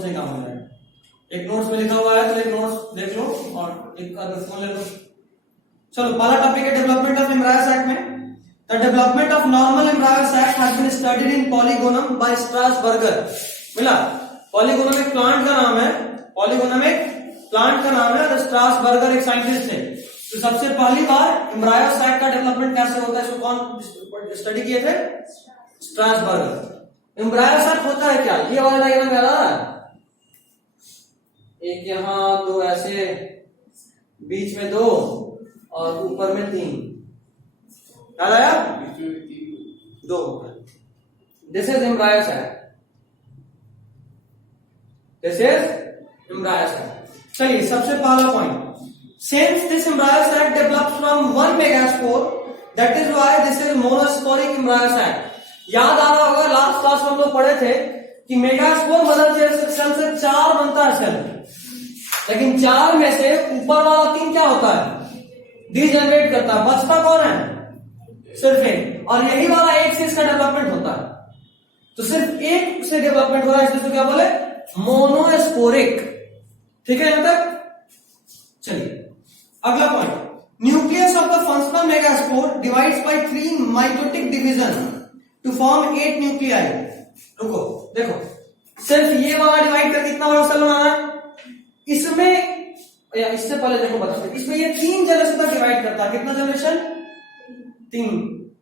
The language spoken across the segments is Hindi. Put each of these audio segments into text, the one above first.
फोन से ही काम हो जाएगा। एक नोट्स में लिखा हुआ है तो एक नोट्स देख लो और एक अगर फोन ले लो। चलो पहला टॉपिक है डेवलपमेंट ऑफ एम्ब्रायो सैक में। The development of normal embryo sac has been studied in Polygonum by Strasburger. मिला, पॉलीगोनम एक प्लांट का नाम है, पॉलीगोनम एक प्लांट का नाम है और स्ट्रासबर्गर एक साइंटिस्ट है। तो सबसे पहली बार एम्ब्रायो सैक का डेवलपमेंट कैसे होता है इसको कौन स्टडी किए थे? स्ट्रासबर्गर। एम्ब्रायो सैक होता है क्या? ये वाला डायग्राम याद आ रहा है? एक यहां दो ऐसे, बीच में दो और ऊपर में तीन, याद आया? दो। This is embryo sac, this is embryo sac. चलिए सबसे पहला point, since this embryo sac develops from one megaspore, that is why this is monosporic embryo sac। याद आ रहा होगा लास्ट क्लास में हम लोग पढ़े थे कि मेगास्पोर मदर सेल से 4 बनता है सेल, लेकिन 4 में से ऊपर वाला 3 क्या होता है? डीजेनरेट करता है। बचता कौन है? सिर्फ एक, और यही वाला एक से इसका डेवलपमेंट होता है। तो सिर्फ एक से डेवलपमेंट हो रहा है, इसलिए तो क्या बोले? मोनोस्पोरिक। ठीक है यहां तक? चलिए अगला point, nucleus of the functional megaspore divides by 3 mitotic division to form 8 nuclei. रुको देखो, सिर्फ ये वाला डिवाइड करके कितना बड़ा सेल बनाना है? इसमें या इससे पहले देखो बताओ, इसमें ये 3 जनरेशन तक डिवाइड करता है। कितना जनरेशन? 3।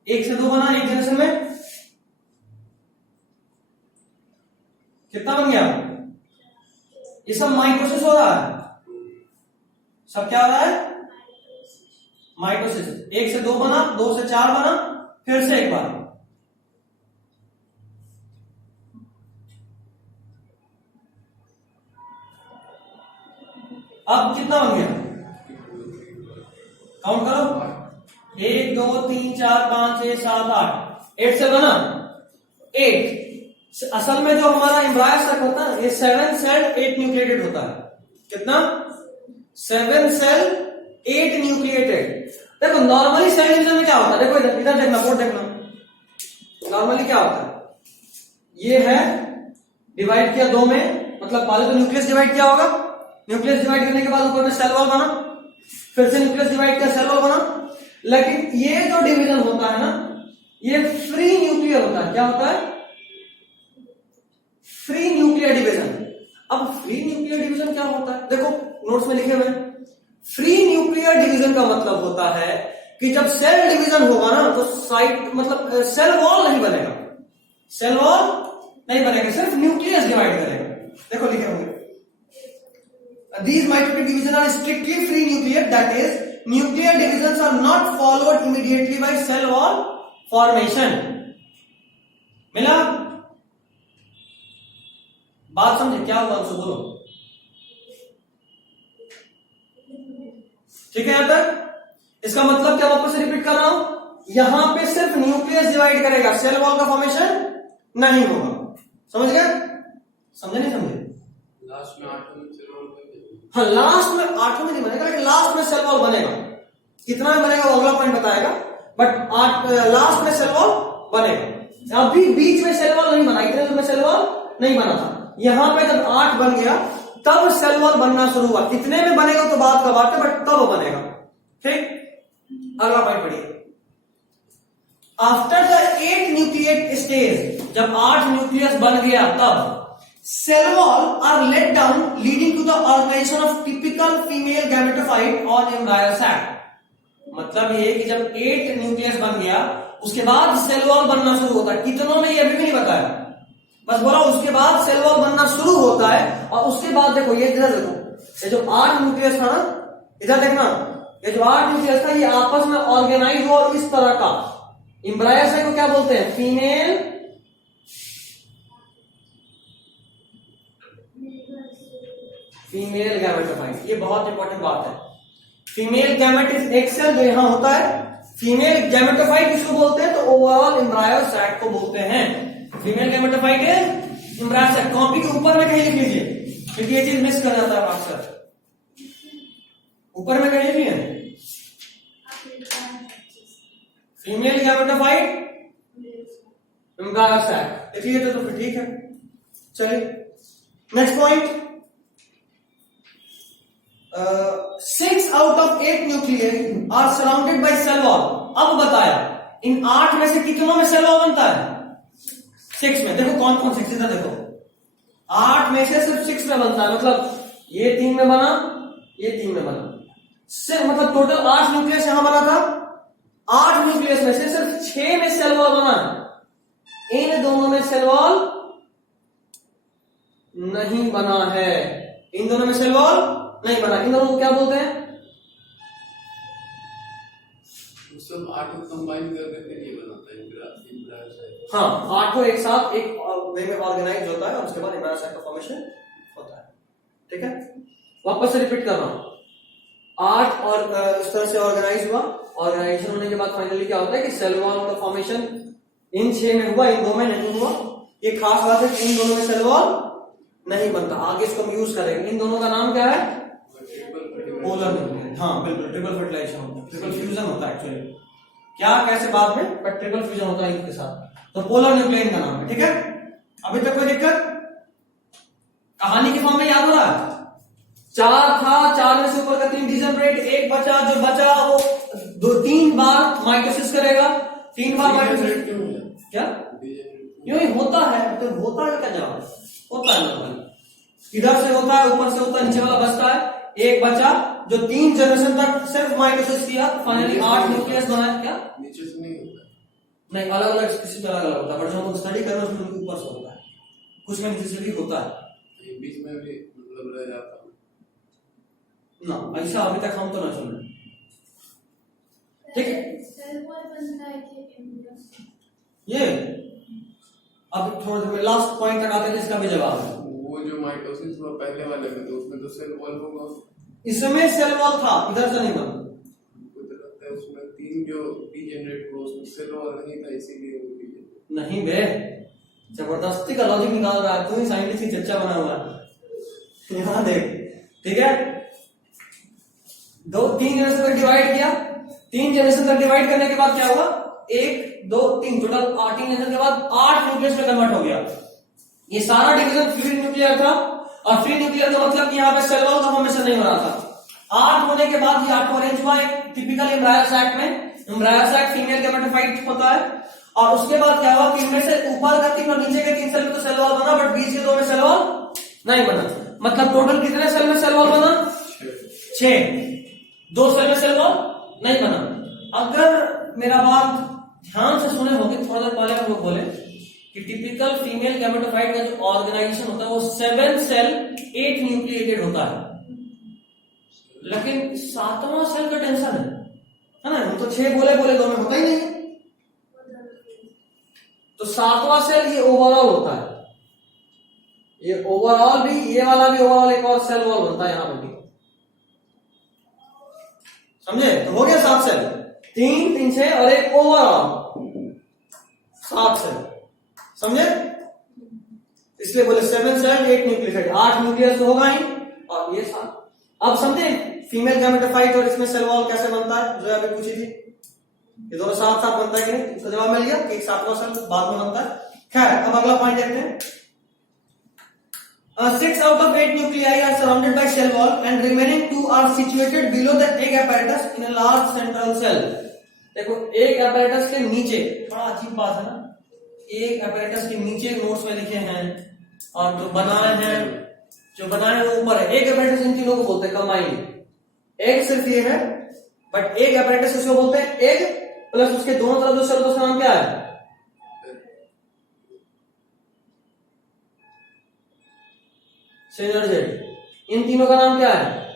1 से 2 बना, 1 जनरेशन में कितना बन गया? ये सब माइटोसिस हो रहा है, सब क्या हो रहा है? माइटोसिस। 1 से 2 बना, 2 से 4 बना, फिर से एक बार। अब कितना बन गया? काउंट करो, 1 2 3 4 5 6 7 8। 8 से बना 8। असल में जो हमारा एम्ब्रायो सैक होता है ये 7 सेल 8 न्यूक्लिएटेड होता है। कितना? 7 सेल 8 न्यूक्लिएटेड। देखो नॉर्मली सेल डिवीजन में क्या होता है? देखो इधर इधर देखना, बोर्ड देखना। नॉर्मली क्या होता है? ये है डिवाइड किया 2 में, मतलब पहले तो न्यूक्लियस डिवाइड किया होगा, न्यूक्लियस डिवाइड करने के बाद ऊपर में सेल वॉल बना, फिर से न्यूक्लियस डिवाइड किया, सेल वॉल बना। लेकिन ये जो डिवीजन होता है ना, ये फ्री न्यूक्लियर होता है। क्या होता है? Free nuclear division. अब फ्री न्यूक्लियर डिवीजन क्या होता है? देखो नोट्स में लिखे हुए, फ्री न्यूक्लियर डिवीजन का मतलब होता है कि जब सेल डिवीजन होगा ना तो साइट मतलब सेल वॉल नहीं बनेगा, सेल वॉल नहीं बनेगा, सिर्फ न्यूक्लियस डिवाइड करेगा। देखो लिखे हुए, these mitotic division are strictly free nuclear, that is nuclear divisions are not followed immediately by cell wall formation। मिला? बात समझे? क्या हुआ उसको बोलो। ठीक है यहां तक? इसका मतलब क्या, वापस से रिपीट कर रहा हूं, यहां पे सिर्फ न्यूक्लियस डिवाइड करेगा, सेल वॉल का फॉर्मेशन नहीं होगा। समझ गए? समझे नहीं समझे? लास्ट में 8 में सेल वॉल, हाँ लास्ट में 8 में नहीं बनेगा, लेकिन लास्ट में सेल वॉल बनेगा। कितना में बनेगा वो अगला पॉइंट बताएगा, बट लास्ट में सेल वॉल बनेगा। अभी बीच में सेल वॉल नहीं बना, इतने में सेल वॉल नहीं बना था। यहां पे जब 8 बन गया तब सेल वॉल बनना शुरू हुआ। कितने में बनेगा तो बात का बात है, बट तब बनेगा। ठीक, अगला पॉइंट पढ़िए। आफ्टर द 8 न्यूक्लिएट स्टेज, जब 8 न्यूक्लियस बन गया तब cell wall are let down leading to the organization of typical female gametophyte on embryo sac। मतलब ये कि जब 8 न्यूक्लियस बन गया उसके बाद सेल वॉल बनना शुरू होता है। कितनों में ये अभी भी नहीं बताया, बस बोला उसके बाद सेल वॉल बनना शुरू होता है। और उसके बाद देखो ये इधर देखो, ये जो 8 न्यूक्लियस था ना, इधर देखना, ये जो 8 न्यूक्लियस था ये आपस में ऑर्गेनाइज हो इस तरह का। एम्ब्रायो सैक को क्या बोलते हैं? Female gametophyte. ये बहुत इंपॉर्टेंट बात है। फीमेल गैमेट इज एक सेल जो यहां होता है। फीमेल गैमेटोफाइट किसको बोलते हैं? तो ओवरऑल एम्ब्रायो सैक को बोलते हैं। Female gametophyte is embryo sac. Copy के ऊपर में कहीं लिख लीजिए, क्योंकि ये चीज मिस कर जाता है अक्सर। ऊपर में कहीं भी है फीमेल गैमेटोफाइट एम्ब्रायो सैक, देखिए तो फिर ठीक है। चलिए next point, 6 out of 8 nucleus are surrounded by cell wall. अब बताया इन 8 में से कितनों में सेल वॉल बनता है? 6 में। देखो कौन कौन से, इधर देखो, 8 में से सिर्फ 6 में बनता है, मतलब ये 3 में बना, ये 3 में बना, सिर्फ मतलब टोटल 8 न्यूक्लियस यहां बना था, 8 न्यूक्लियस में से सिर्फ 6 में सेल वॉल बना है, इन दोनों में सेल वॉल नहीं बना है, इन दोनों में सेल वॉल नहीं बना। इन दोनों को क्या बोलते हैं? सब 8 को कंबाइन करके फिर ये बनाता है इम्ब्रायोसाइट। हाँ, 8 को एक साथ एक वे में ऑर्गेनाइज होता है और उसके बाद इम्ब्रायोसाइट का फॉर्मेशन होता है। ठीक है, वापस से रिपीट कर रहा हूं, 8 और इस तरह से ऑर्गेनाइज हुआ, ऑर्गेनाइजेशन होने के बाद फाइनली क्या होता है कि सेल वॉल का फॉर्मेशन इन 6 में हुआ, इन 2 में नहीं हुआ। ये खास बात है कि इन दोनों में सेल वॉल नहीं बनता। आगे इसको हम यूज करेंगे। इन दोनों का नाम क्या है? Polar nuclear. हाँ बिल्कुल, ट्रिपल फर्टिलाइजेशन होता है, ट्रिपल फ्यूजन होता है एक्चुअली, क्या कैसे बाद में, बट ट्रिपल फ्यूजन होता है इनके साथ, तो पोलर न्यूक्लियर का नाम है। ठीक है, अभी तक कोई दिक्कत? कहानी के फॉर्म में याद हो रहा है? 4 था, 4 में से ऊपर का 3 डिजनरेट, एक बचा, जो बचा वो 2-3 बार माइटोसिस करेगा, 3 बार माइटोसिस। क्या यूं ही होता है? तो होता है क्या जवाब? होता है नॉर्मल, इधर से होता है, ऊपर से होता है, नीचे वाला बचता है, एक बचा जो 3 जनरेशन तक सिर्फ माइटोसिस किया, फाइनली 8 न्यूक्लियस बनाया। क्या नीचे से नहीं होता? नहीं, अलग अलग किसी अलग अलग होता है, बट जो हम स्टडी कर रहे हैं उसमें ऊपर से होता है, कुछ में नीचे से भी होता है, बीच में भी मतलब रह जाता है ना, ऐसा अभी तक हम तो ना सुन रहे। ठीक है, ये अब थोड़ा देर में लास्ट पॉइंट तक आते हैं, इसका भी जवाब है। वो जो माइटोसिस हुआ पहले वाले में, तो उसमें तो सेल वॉल होगा, इसमें सेल वॉल था, इधर से नहीं बना। मुझे तो लगता है उसमें 3 जो डीजेनरेट हुआ उसमें सेल वॉल नहीं था, इसीलिए वो डीजेनरेट। नहीं बे, जबरदस्ती का लॉजिक निकाल रहा है, तू ही साइंटिस्ट की चच्चा बना हुआ है। यहां देख, ठीक है, 3 जनरेशन तक डिवाइड किया, 3 जनरेशन तक डिवाइड करने के बाद क्या हुआ, 1 2 3 टोटल 8 जनरेशन के बाद 8 न्यूक्लियस में कन्वर्ट हो गया। ये सारा डिवीजन फ्री न्यूक्लियर था, और फ्री न्यूक्लियर का मतलब कि यहाँ पे सेल वॉल का फॉर्मेशन नहीं हो रहा था। 8 होने के बाद ये 8 अरेंज हुआ एक टिपिकल एम्ब्रायोसाइट में। एम्ब्रायोसाइट फीमेल गैमेटोफाइट होता है, और उसके बाद क्या हुआ कि इनमें से ऊपर का 3 और नीचे के 3 सेल में तो सेल वॉल बना, बट बीच के 2 में सेल वॉल नहीं बना। मतलब टोटल कितने सेल में सेल वॉल बना? 6। 2 सेल में सेल वॉल नहीं बना। अगर मेरा बात ध्यान से सुने होंगे, थोड़ा देर पहले हम लोग बोले कि टिपिकल फीमेल गैमेटोफाइट का जो ऑर्गेनाइजेशन होता है वो 7 सेल 8 न्यूक्लिएटेड होता है, लेकिन 7वां सेल का टेंशन है ना, हम तो 6 बोले 2 में होता ही नहीं, तो 7वां सेल ये ओवरऑल होता है, ये ओवरऑल भी, ये वाला भी ओवरऑल एक और सेल वॉल बनता है यहां पर भी, समझे? तो हो गया 7 सेल, 3 3 6 और एक ओवरऑल 7 सेल, समझे? इसलिए बोले 7 सेल 8 न्यूक्लियस, 8 न्यूक्लियस तो होगा ही, और ये 7। अब समझे फीमेल गैमेटोफाइट और इसमें सेल वॉल कैसे बनता है, जो अभी पूछी थी, ये दोनों साथ साथ बनता है कि नहीं, इसका जवाब मिल गया कि एक 7वां सेल बाद में बनता है। खैर, अब अगला पॉइंट देखते हैं। 6 out of 8 nuclei are surrounded by cell wall and remaining 2 are situated below the egg apparatus in a large central cell। देखो egg apparatus के नीचे, बड़ा अजीब बात है ना, egg apparatus के नीचे नोट्स में लिखे हैं, और जो बनाए हैं, जो बनाए वो ऊपर है। egg apparatus इन तीनों को बोलते हैं कंबाइंड। egg सिर्फ ये है, बट egg apparatus इसको बोलते हैं egg प्लस उसके दोनों तरफ जो सेल, उसका नाम क्या है? सिनर्जेट। इन तीनों का नाम क्या है?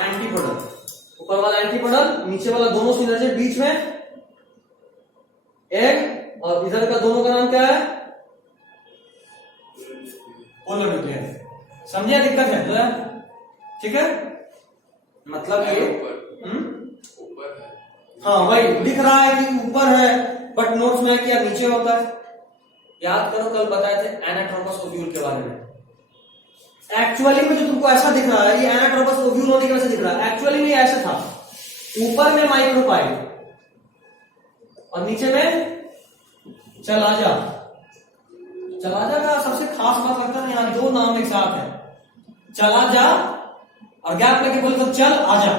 एंटीपोडल। ऊपर वाला एंटीपोडल, नीचे वाला दोनों सिनर्जेट, बीच में एग, और इधर का दोनों का नाम क्या है? Polar nuclear. समझिए दिक्कत है तो, ठीक है, मतलब ये ऊपर है। हाँ वही दिख रहा है कि ऊपर है, बट नोट्स में क्या नीचे होता है। याद करो कल बताए थे एनाट्रोपस ओव्यूल के बारे में। एक्चुअली में जो तुमको ऐसा दिख रहा है, ये एनाट्रोपस ओव्यूल होने की वजह से दिख रहा है, एक्चुअली में ये ऐसा था, ऊपर में माइक्रोपाइल और नीचे में चला जा। चला जा का सबसे खास बात लगता है यहाँ दो नाम एक साथ है, चला जा और गैप लेके बोले तो चल आजा,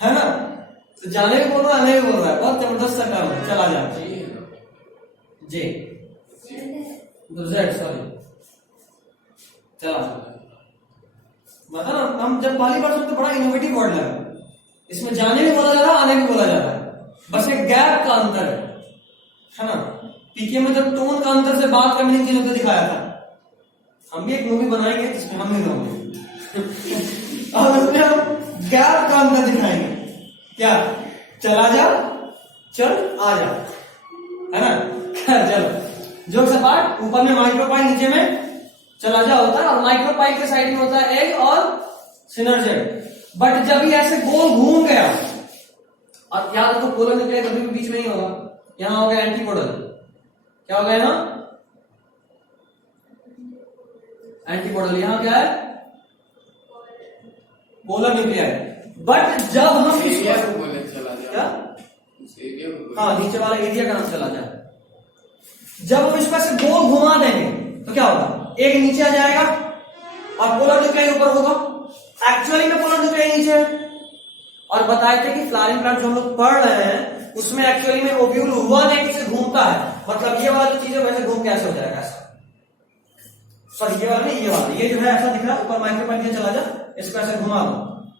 है ना। तो जाने भी बोल रहा है, आने भी बोल रहा है, बहुत जबरदस्त सा काम है। चला जा, जे जेड सॉरी, चला। मतलब ना हम जब पहली बार सुनते बड़ा इनोवेटिव वर्ड लगा, इसमें जाने भी बोला जा रहा है, आने भी बोला जा रहा है, बस एक गैप का अंतर है ना। पीके में जब टोन का अंतर से बात करने की जरूरत दिखाया था, हम भी एक मूवी बनाएंगे जिसमें हम नहीं होंगे और उसमें हम गैप का अंतर दिखाएंगे। क्या, चला जा, चल आ जा, है ना। चलो जो सपाट, ऊपर में माइक्रोपाई, नीचे में चला जा होता है, और माइक्रोपाई के साइड में होता है एग और सिनर्जेड। बट जब ये ऐसे गोल घूम गया, और याद रखो पोलर न्यूक्लियर कभी भी बीच में ही होगा, यहां हो गया एंटीपोडल, क्या हो गया ना, एंटीपोडल, यहां क्या है पोलर न्यूक्लियर। बट जब हम एरिया को बोले चला जा, क्या, उस एरिया को बोले। हाँ नीचे वाला एरिया का नाम चला जाए। जब हम इसका से गोल घुमा देंगे तो क्या होगा, एक नीचे आ जाएगा और पोलर न्यूक्लियर ऊपर होगा। एक्चुअली में पोलर न्यूक्लियर नीचे है, और बताए थे कि फ्लावरिंग प्लांट जो हम लोग पढ़ रहे हैं उसमें एक्चुअली में ओव्यूल वन एक्सिस से घूमता है, मतलब ये वाला जो चीज है वैसे घूम के ऐसे हो जाएगा ऐसा, सॉरी ये वाला नहीं, ये वाला, ये जो है ऐसा दिख रहा है ऊपर माइक्रोपाई के चला जा, इसको ऐसे घुमा दो,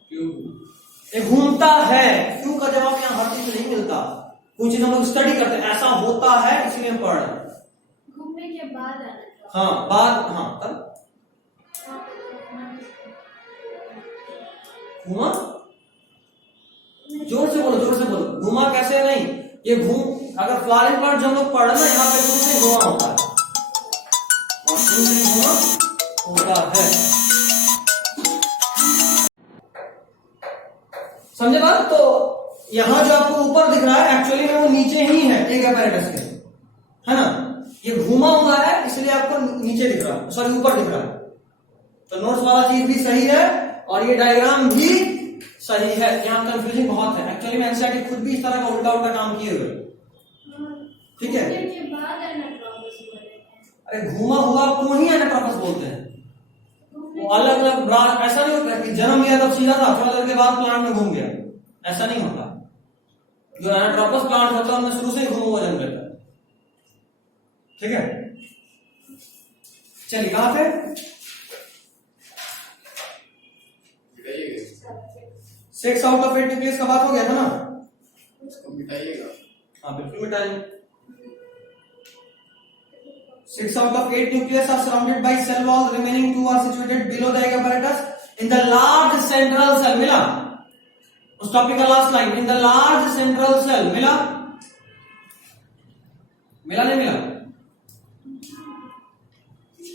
क्यों? ये घूमता है। क्यों का जवाब यहाँ हर चीज नहीं मिलता, कुछ चीज हम लोग स्टडी करते हैं, ऐसा होता है इसलिए हम पढ़ रहे हैं। घूमने के बाद आना, हाँ बाद, हाँ तब घुमा, जोर से बोलो, जोर से बोलो, घुमा कैसे नहीं, ये घूम, अगर फ्लावरिंग प्लांट जो हम लोग पढ़ रहे हैं यहाँ पे शुरू से घुमा होता है, और शुरू से घुमा होता है, समझे बात। तो यहां जो आपको ऊपर दिख रहा है एक्चुअली में वो नीचे ही है एक apparatus के, है ना। ये घुमा हुआ है इसलिए आपको नीचे दिख रहा है, सॉरी ऊपर दिख रहा है। तो नोट्स वाला चीज भी सही है और ये डायग्राम भी सही है। यहाँ कंफ्यूजिंग बहुत है एक्चुअली में, एनसीईआरटी खुद भी इस तरह का उल्टा उल्टा काम किए हुए, ठीक है। घूमने के बाद एनाट्रोपस बोले हैं। अरे घुमा हुआ को ही एनाट्रोपस बोलते हैं, वो अलग अलग ब्रांच, ऐसा नहीं होता कि जन्म लिया तब सीधा था, थोड़ा देर के बाद प्लांट में घूम गया, ऐसा नहीं होता। जो एनाट्रोपस प्लांट होता है उनमें शुरू से ही घुमा हुआ जन्म लेता है, ठीक है। चलिए कहां पे, मिटाइएगा 6 आउट ऑफ 8 न्यूक्लियस का बात हो गया था ना। उसको, मिटाइएगा। हाँ बिल्कुल मिटाएंगे। 6 out of 8 nucleus are surrounded by cell wall, remaining 2 are situated below the egg apparatus in the large central cell। मिला उस टॉपिक का last line, in the large central cell। मिला, मिला नहीं मिला,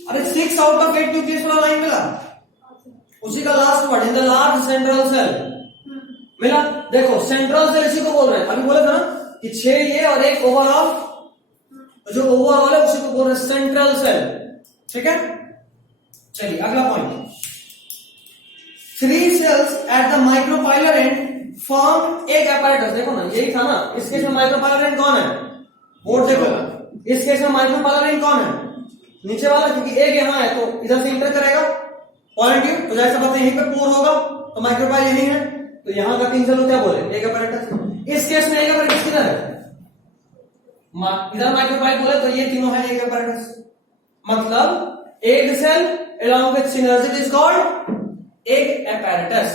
अरे 6 out of 8 nucleus वाला लाइन मिला, उसी का last word in the large central cell। मिला, देखो सेंट्रल सेल इसी को बोल रहे हैं, अभी बोले था ना कि 6 ये और एक ओवरऑल, जो ओवरऑल है उसी को बोल रहे हैं सेंट्रल सेल, ठीक है। चलिए अगला point, 3 cells at the micropylar end form एक apparatus। देखो ना यही था ना, इस केस में माइक्रोपाइलर एंड कौन है, बोर्ड देखो, इस केस में माइक्रोपाइलर एंड कौन है, नीचे वाला, क्योंकि एक यहां है तो इधर से इंटर करेगा पॉजिटिव, तो जैसा बात यहीं पे पोर होगा तो माइक्रोपाइल यही है, तो यहां का 3 सेल क्या बोले, एक apparatus। इस केस में एक apparatus किधर है, इधर माइक्रोपाइल बोले तो ये तीनों है एक apparatus, मतलब egg cell along with synergid is called egg apparatus।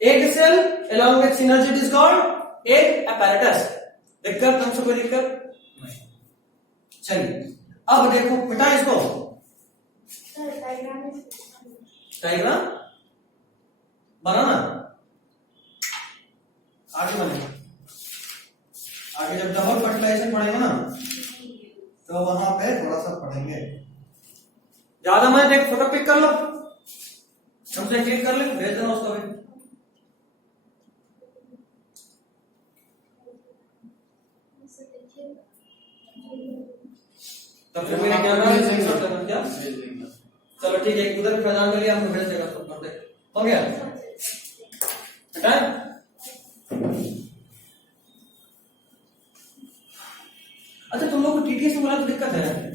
egg cell along with synergid is called egg apparatus। दिक्कत, तुमसे कोई दिक्कत नहीं। चलिए अब देखो बेटा इसको, डायग्राम बनाना, आगे बनेगा, आगे जब डबल फर्टिलाइजेशन पढ़ेंगे ना तो वहां पे थोड़ा सा पढ़ेंगे। ज्यादा मैं एक फोटो पिक कर लो, हमसे क्लिक कर ले, भेज देना उसको भी। तब फिर मेरे कैमरा में सेंसर करना क्या, चलो ठीक है, उधर भी फैजान कर लिया, हमको भेज देगा सब कांटेक्ट हो गया, हटा। अच्छा तुम लोग क्यों बोला तो दिक्कत है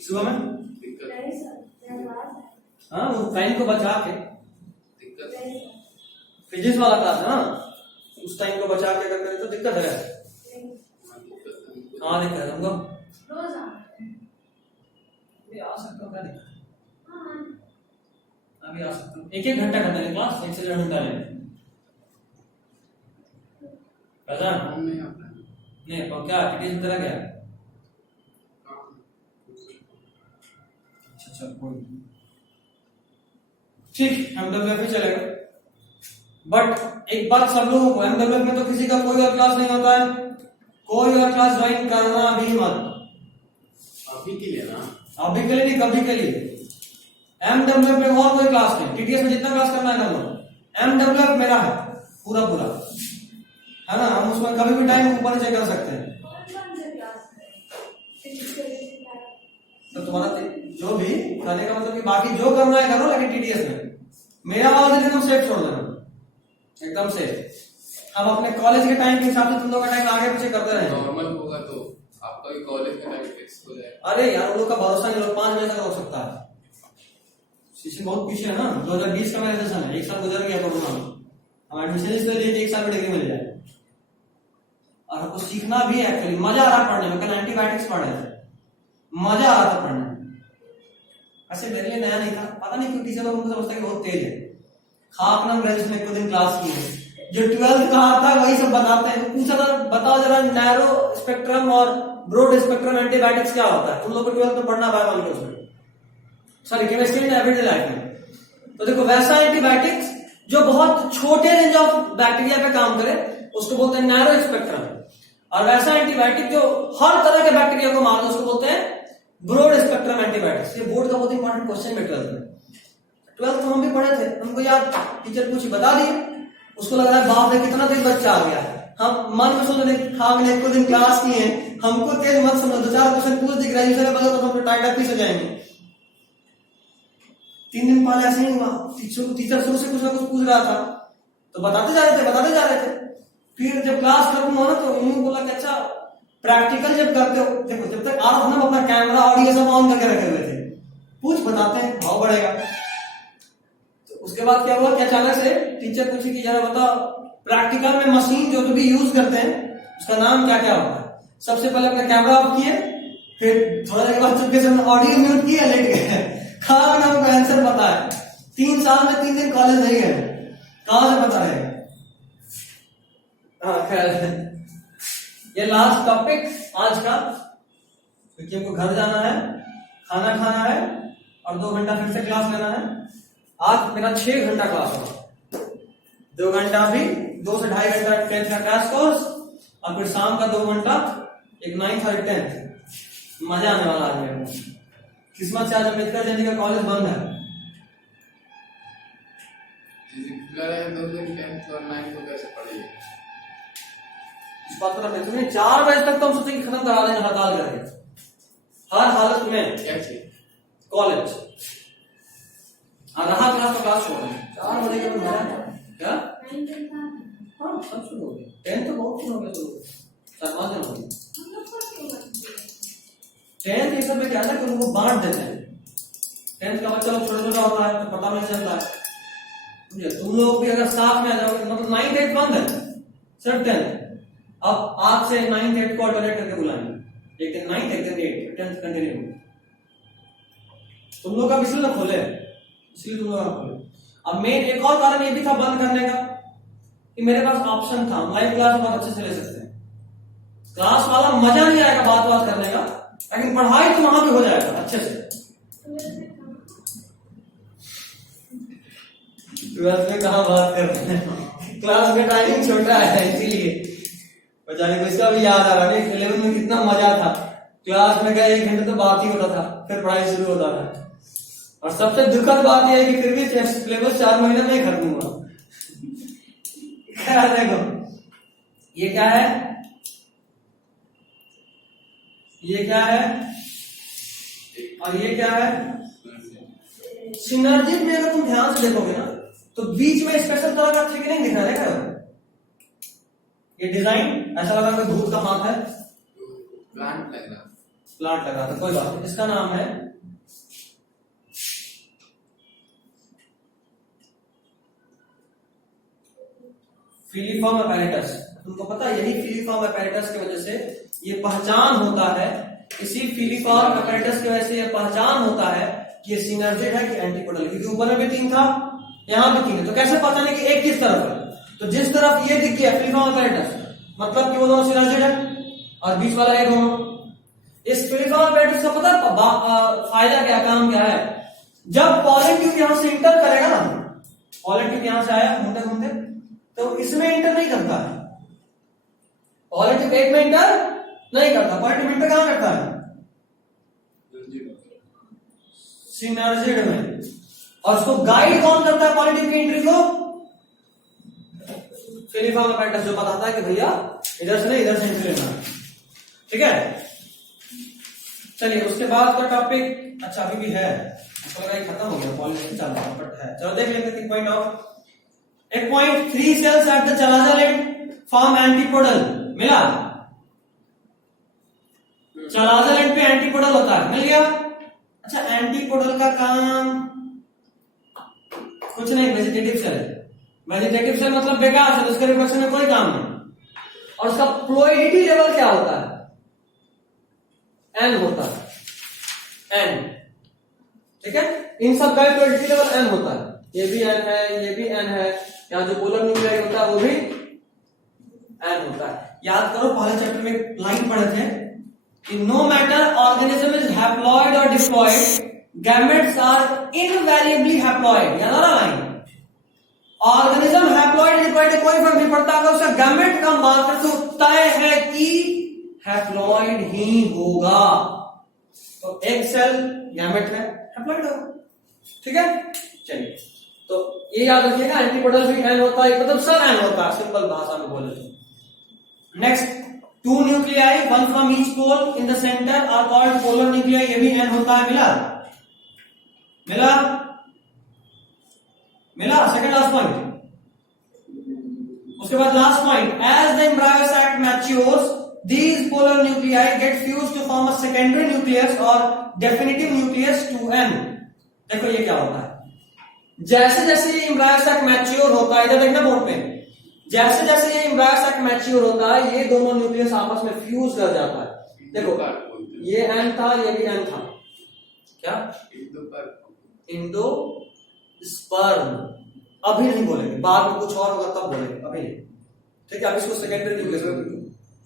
सुबह में? दिक्कत नहीं सर, मेरा क्लास है। हाँ वो टाइम को बचा के, दिक्कत नहीं सर, फिजिक्स वाला क्लास है ना, उस टाइम को बचा के अगर करें तो दिक्कत है। नहीं। हाँ दिक्कत है तुमको, रोज आना है। अभी आ सकते हो क्या दिक्कत है? हाँ, अभी आ सकते हो, एक एक घंटा करते हैं क्लास, एक से 1.5 घंटा लेंगे। पता है? काम नहीं आता है। नहीं तो क्या टीटीएस में तेरा क्या है? काम अच्छा कोई नहीं। ठीक, एमडब्ल्यूएफ ही चलेगा। बट एक बात सब लोगों को, एमडब्ल्यूएफ में तो किसी का कोई और क्लास नहीं होता है, कोई और क्लास ज्वाइन करना भी मत। अभी के लिए ना, अभी के लिए नहीं, कभी के लिए। एमडब्ल्यूएफ में और कोई क्लास नहीं, टीटीएस में जितना क्लास करना है कर लो। एमडब्ल्यूएफ मेरा है पूरा पूरा, है ना, हम उसमें कभी भी टाइम ऊपर नीचे कर सकते हैं। कौन कौन से क्लास है? Physics chemistry math. तो तुम्हारा जो भी कहने का मतलब कि बाकी जो करना है करो, लेकिन टीटीएस में मेरा वाला दिन तुम सेफ छोड़ देना, एकदम सेफ। हम अपने कॉलेज के टाइम के हिसाब से तुम लोग का टाइम आगे पीछे करते रहे। नॉर्मल होगा तो आपका भी कॉलेज का टाइम फिक्स हो जाएगा। अरे यार उन लोग का भरोसा नहीं, लोग 5 बजे तक हो सकता है। सीसी बहुत पीछे है ना, 2020 का मेरा सेशन है, एक साल गुजर गया कोरोना में। हम एडमिशन इसलिए लिए कि 1 साल में डिग्री मिल जाए, और हमको सीखना भी है एक्चुअली, मजा आ रहा पढ़ने में। कल एंटीबायोटिक्स पढ़ रहे थे, मजा आ रहा था पढ़ने में। ऐसे मेरे लिए नया नहीं था, पता नहीं क्यों टीचर लोग मुझे समझते हैं कि बहुत तेज है। खाक नाम ग्रेजुएशन एक दिन क्लास की है, जो 12th का आता है वही सब बताते हैं। पूछा था बताओ जरा नैरो स्पेक्ट्रम और ब्रॉड स्पेक्ट्रम एंटीबायोटिक्स क्या होता है, तुम लोग को 12th में पढ़ना बायोलॉजी के उसमें, सॉरी केमिस्ट्री में एवरीडे लाइफ में। तो देखो वैसा एंटीबायोटिक्स जो बहुत छोटे रेंज ऑफ बैक्टीरिया पे काम करे उसको बोलते हैं नैरो स्पेक्ट्रम, और वैसा एंटीबायोटिक जो हर तरह के बैक्टीरिया को मार दे उसको बोलते हैं ब्रॉड स्पेक्ट्रम एंटीबायोटिक्स। ये बोर्ड का बहुत इंपॉर्टेंट क्वेश्चन है 12th में। 12th तो हम भी पढ़े थे, हमको याद टीचर कुछ बता दिए, उसको लग रहा है बाप रे कितना तेज बच्चा आ गया। हम मन में सोच रहे हाँ मैंने एक दिन क्लास की है, हमको तेज मत समझो, 2-4 क्वेश्चन पूछ दी ग्रेजुएशन में तो हम टाइट अप हो जाएंगे। 3 दिन पहले ऐसे ही हुआ, टीचर शुरू से कुछ ना कुछ पूछ रहा था तो बताते जा रहे थे। फिर जब क्लास खत्म हुआ ना तो उन्होंने बोला कि अच्छा प्रैक्टिकल जब करते हो, देखो जब तक आप हम अपना कैमरा ऑडियो सब ऑन करके रखे हुए थे, पूछ बताते हैं भाव बढ़ेगा। तो उसके बाद क्या हुआ कि अचानक से टीचर पूछी कि जरा बताओ प्रैक्टिकल में मशीन जो भी यूज करते हैं उसका नाम क्या क्या होता है। सबसे पहले अपना कैमरा ऑफ किए, फिर थोड़ा देर के बाद चुपके से ऑडियो म्यूट किया, लेट गए। कहाँ नाम का आंसर पता है, 3 साल में 3 दिन कॉलेज नहीं गए, कहां से पता रहेगा। हाँ खैर ये लास्ट टॉपिक आज का, क्योंकि हमको घर जाना है, खाना खाना है और 2 घंटा फिर से क्लास लेना है। आज मेरा 6 घंटा क्लास होगा, 2 घंटा भी 2 से 2.5 घंटा 10th का क्रैश कोर्स, और फिर शाम का 2 घंटा एक 9th और 10th। मजा आने वाला आज मेरे को। किस्मत से आज अम्बेडकर जयंती का कॉलेज बंद है। खुला रहे 2 दिन 10th और 9th को कैसे पढ़िए? इस बात पर तुमने 4 बजे तक तो हम सोचे कि खत्म करा देंगे हड़ताल करके, हर हालत में क्या चाहिए? कॉलेज रहा क्लास तो क्लास छोड़ दें 4 बजे के बाद क्या। 9 दिन था। हाँ सब शुरू हो गया, 10th तो बहुत शुरू हो गया, शुरू 4-5 दिन हो गए। हम लोग को क्यों करते हैं? 10th ये सब में क्या है कि उनको बांट देते हैं। 10th का बच्चा लोग छोटा होता है तो पता नहीं चलता है। तुम लोग भी अगर साथ में आ जाओगे, मतलब 9th 8th बंद है, सिर्फ 10th। अब आज से 9th 8th को ऑल्टरनेट करके बुलाएंगे, एक दिन 9th एक दिन 8th, 10th कंटिन्यू। तुम लोग का इसलिए ना खोले, इसलिए तुम लोग खोले। अब मेन एक और कारण ये भी था बंद करने का कि मेरे पास ऑप्शन था, लाइव क्लास बहुत अच्छे से ले सकते हैं। क्लास वाला मजा नहीं आएगा बात करने का, लेकिन पढ़ाई तो वहां पे हो जाएगा अच्छे से। 12th में कहाँ बात करते हैं, क्लास का टाइमिंग छोटा है इसीलिए। बेचारे को इसका भी याद आ रहा है 11th में कितना मजा था, क्लास में गए 1 घंटे तो बात ही होता था, फिर पढ़ाई शुरू होता था। और सबसे दुखद बात यह है कि फिर भी सिलेबस 4 महीने में ही खत्म हुआ। क्या देखो ये क्या है, ये क्या है और ये क्या है। सिनर्जी में अगर तुम ध्यान से देखोगे ना तो बीच में स्पेशल तरह का थिकनिंग दिख रहा है। ये डिजाइन ऐसा लगा कि भूत का हाथ है, प्लांट लग रहा। प्लांट लगा था, कोई बात नहीं। इसका नाम है फिलीफॉर्म अपैरेटस। तुमको पता है यही फिलीफॉर्म अपैरेटस की वजह से ये पहचान होता है, इसी फिलीफॉर्म अपैरेटस की वजह से ये पहचान होता है कि ये सिनर्जिड है कि एंटीपोडल, क्योंकि ऊपर में भी 3 था, यहां भी 3 है। तो कैसे पहचाने कि एक किस तरफ है? तो जिस तरफ ये दिख गया फिलीफॉर्म अपैरेटस, मतलब कि वो दोनों सिनर्जिड है, और बीच वाला ये दोनों। इस फिलीफॉर्म अपैरेटस का पता फायदा क्या, काम क्या है? जब पॉलन ट्यूब यहां से इंटर करेगा ना, पॉलन ट्यूब यहां से आया घूमते घूमते, तो इसमें इंटर नहीं करता है, पॉलन ट्यूब एक में इंटर नहीं करता, पॉलन ट्यूब इंटर कहां करता है? सिनर्जिड में। और उसको गाइड कौन करता है पॉलन ट्यूब की एंट्री को? फिलीफॉर्म अपैरेटस, जो बताता है कि भैया इधर से नहीं इधर से एंट्री लेना, ठीक है। चलिए उसके बाद का टॉपिक, अच्छा अभी भी है, मुझे लगा खत्म हो गया, पॉलिनेशन चल रहा है, बट है। चलो देख लेते हैं 3 ऑफ। एक point 3 cells at the chalazal end form antipodal, मिला? चलाजल एंड पे एंटीपोडल होता है, मिल गया। अच्छा एंटीपोडल का काम कुछ नहीं, वेजिटेटिव सेल। वेजिटेटिव सेल मतलब बेकार सेल, उसके रिप्रोडक्शन में कोई काम नहीं। और उसका फ्लोइडिटी लेवल क्या होता है? एन होता है, एन, ठीक है। इन सब का फ्लोइडिटी लेवल एन होता है, ये भी एन है, ये भी एन है, या जो पोलर न्यूक्लियाई होता है वो भी एन होता है। याद करो पहले चैप्टर में एक लाइन पढ़े थे कि no matter organism is haploid और diploid, gametes are invariably haploid. याद आ रहा लाइन? ऑर्गेनिज्म हैप्लॉइड डिप्लॉइड कोई फर्क नहीं पड़ता, अगर उसका गैमेट का मार्कर तो तय है कि हैप्लॉइड ही होगा। तो एक सेल गैमेट है, हैप्लॉइड होगा, ठीक है। चलिए तो ये याद रखिएगा, एंटीपोडल भी एन होता है, मतलब सब एन होता है, सिंपल भाषा में बोले तो। Next, 2 nuclei, 1 from each pole in the centre are called polar nuclei, ये भी एन होता है। मिला? मिला? मिला? Second last point. उसके बाद last point, as the embryo sac matures, these polar nuclei get fused to form a secondary nucleus or definitive nucleus 2n। देखो ये क्या होता है, जैसे जैसे ये एम्ब्रायो sac मैच्योर होता है, इधर देखना बोर्ड पे, जैसे जैसे ये एम्ब्रायो sac मैच्योर होता है, ये दोनों न्यूक्लियस आपस में फ्यूज कर जाता है। देखो ये एन था, ये भी एन था, क्या? इंडोस्पर्म। अभी नहीं बोलेंगे, बाद में कुछ और होगा तब बोलेंगे, अभी नहीं, ठीक है। अब इसको सेकेंडरी न्यूक्लियस,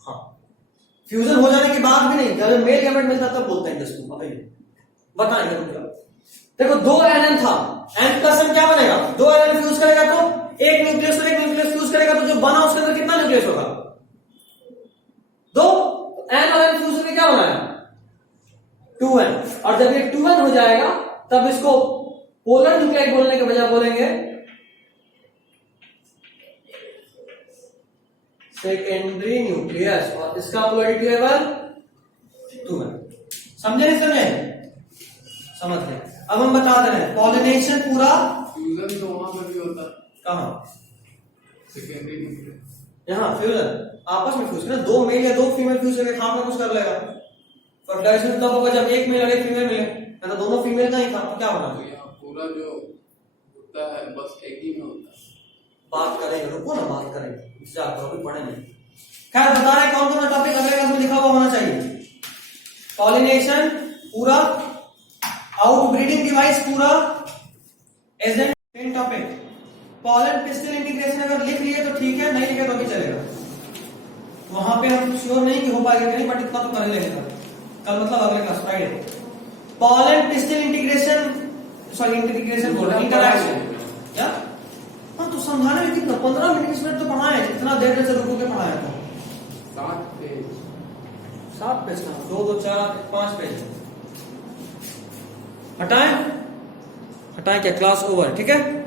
हाँ, फ्यूजन हो जाने के बाद भी नहीं, जब मेल गैमेट मिलता तब बोलते हैं जिसको, अभी नहीं बताएंगे तुम। देखो 2 एन था, एन प्लस एन क्या बनेगा? 2 एन फ्यूज करेगा तो एक न्यूक्लियस और एक न्यूक्लियस फ्यूज करेगा, तो जो बना उसके अंदर कितना न्यूक्लियस होगा? 2। एन और एन फ्यूज करके क्या बनाया? 2n। और जब ये 2n हो जाएगा तब इसको पोलर न्यूक्लियाई बोलने के बजाय बोलेंगे सेकेंडरी न्यूक्लियस, और इसका पोलरिटी लेवल 2n। समझे नहीं समझे? समझ गए। अब हम बता दे रहे हैं पॉलिनेशन पूरा, फ्यूजन तो वहां पर भी होता है, कहां? सेकेंडरी न्यूक्लियस, यहाँ फ्यूजन आपस में फ्यूज करना, 2 मेल या 2 फीमेल फ्यूज करके खाम का कुछ कर लेगा। फर्टिलाइजेशन तब होगा जब एक मेल और एक फीमेल मिले, तो दोनों फीमेल का ही था, तो क्या होगा? तो यहाँ पूरा जो होता है बस एक ही में होता है। बात करेंगे, रुको ना, बात करेंगे, इंतजार करो, अभी पढ़े नहीं। खैर बता रहे कौन कौन टॉपिक अगले क्लास में लिखा हुआ होना चाहिए। पॉलिनेशन पूरा, आउटब्रीडिंग डिवाइस पूरा, agent main topic. Pollen pistol integration अगर लिख लिए तो ठीक है, नहीं लिखे तो भी चलेगा। वहां पे हम श्योर नहीं कि हो पाएगा कि नहीं, बट इतना तो कर लेंगे कल, मतलब अगले class Friday. Pollen pistol integration, sorry integration बोल रहा हूं, इंटरैक्शन क्या? हाँ तो समझाने में कितना 15 मिनट तो पढ़ाया है, जितना देर से रुको के पढ़ाया था। 7 पेज, 7 पेज का, 2 2 4 5 पेज। हटाएं क्या, क्लास ओवर, ठीक है।